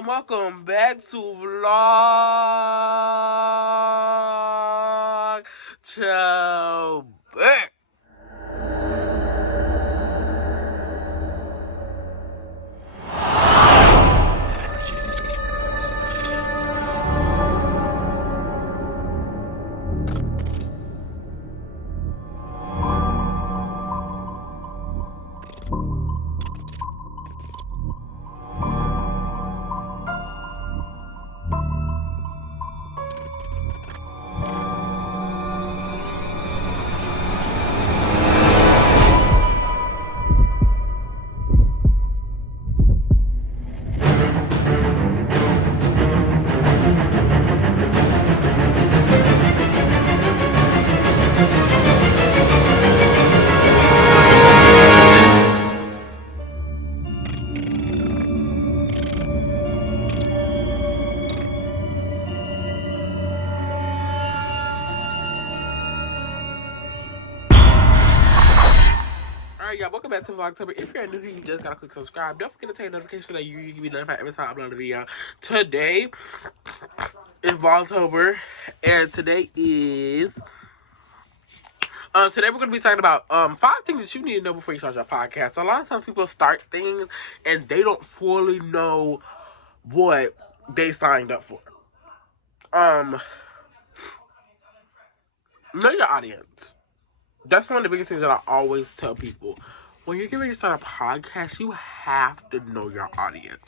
and welcome back to Vlog Ciao Back. Alright, y'all, welcome back to Vlogtober. If you're new here, you just gotta click subscribe. Don't forget to turn your notification so that you can be notified every time I upload a video. Today is Vlogtober, and today we're gonna be talking about 5 things that you need to know before you start your podcast. So a lot of times people start things and they don't fully know what they signed up for. Know your audience. That's one of the biggest things that I always tell people. When you're getting ready to start a podcast, you have to know your audience.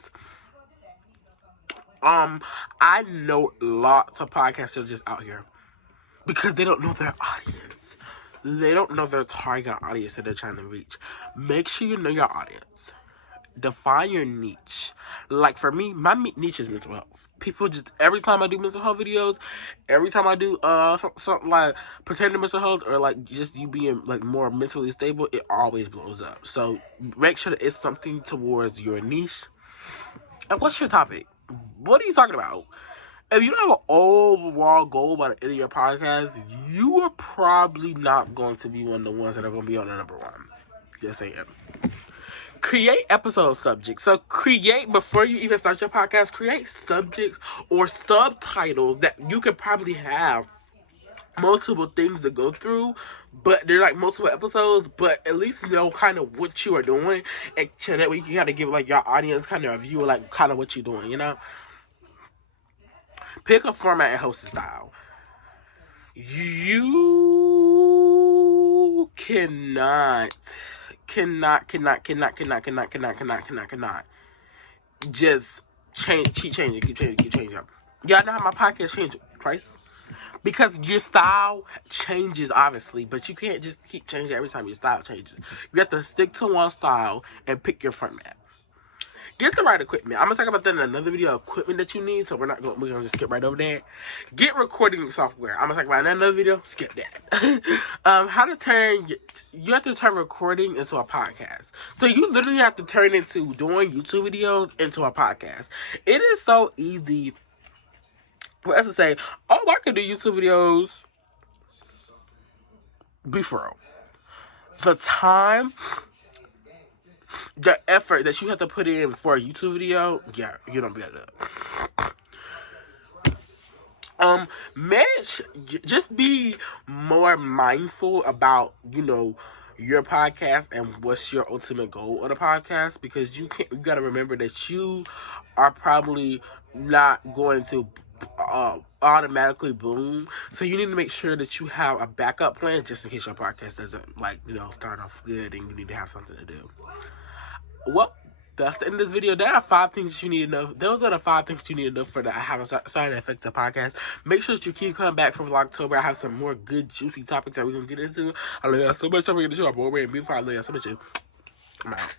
I know lots of podcasters just out here because they don't know their audience. They don't know their target audience that they're trying to reach. Make sure you know your audience. Define your niche. Like for me, my niche is mental health. People just, every time I do mental health videos, every time I do something like pertaining to mental health or like just you being like more mentally stable, it always blows up. So make sure that it's something towards your niche. And what's your topic? What are you talking about? If you don't have an overall goal by the end of your podcast, you are probably not going to be one of the ones that are going to be on the number 1. Just saying. Create episode subjects. So before you even start your podcast, create subjects or subtitles that you could probably have multiple things to go through, but they're like multiple episodes, but at least know kind of what you are doing, and so that way you kind of give like your audience kind of a view of like kind of what you're doing, you know? Pick a format and host style. You cannot just keep changing. Y'all know how my podcast changed twice? Because your style changes, obviously, but you can't just keep changing every time your style changes. You have to stick to one style and pick your format. Get the right equipment. I'm going to talk about that in another video, equipment that you need, so we're going to just skip right over that. Get recording software. I'm going to talk about in another video, skip that. You have to turn recording into a podcast. So you literally have to turn into doing YouTube videos into a podcast. It is so easy for us to say, oh, I could do YouTube videos before. The time, the effort that you have to put in for a YouTube video, yeah, you don't be able to do it. Just be more mindful about, your podcast and what's your ultimate goal of the podcast, because you got to remember that you are probably not going to automatically boom. So you need to make sure that you have a backup plan just in case your podcast doesn't start off good and you need to have something to do. Well, that's the end of this video. There are 5 things that you need to know. Those are the 5 things you need to know for the I Have a Side Effect of podcast. Make sure that you keep coming back for Vlogtober. I have some more good, juicy topics that we're going to get into. I love you so much. I'm going to get into our board and beautiful. I love you so much. I'm out.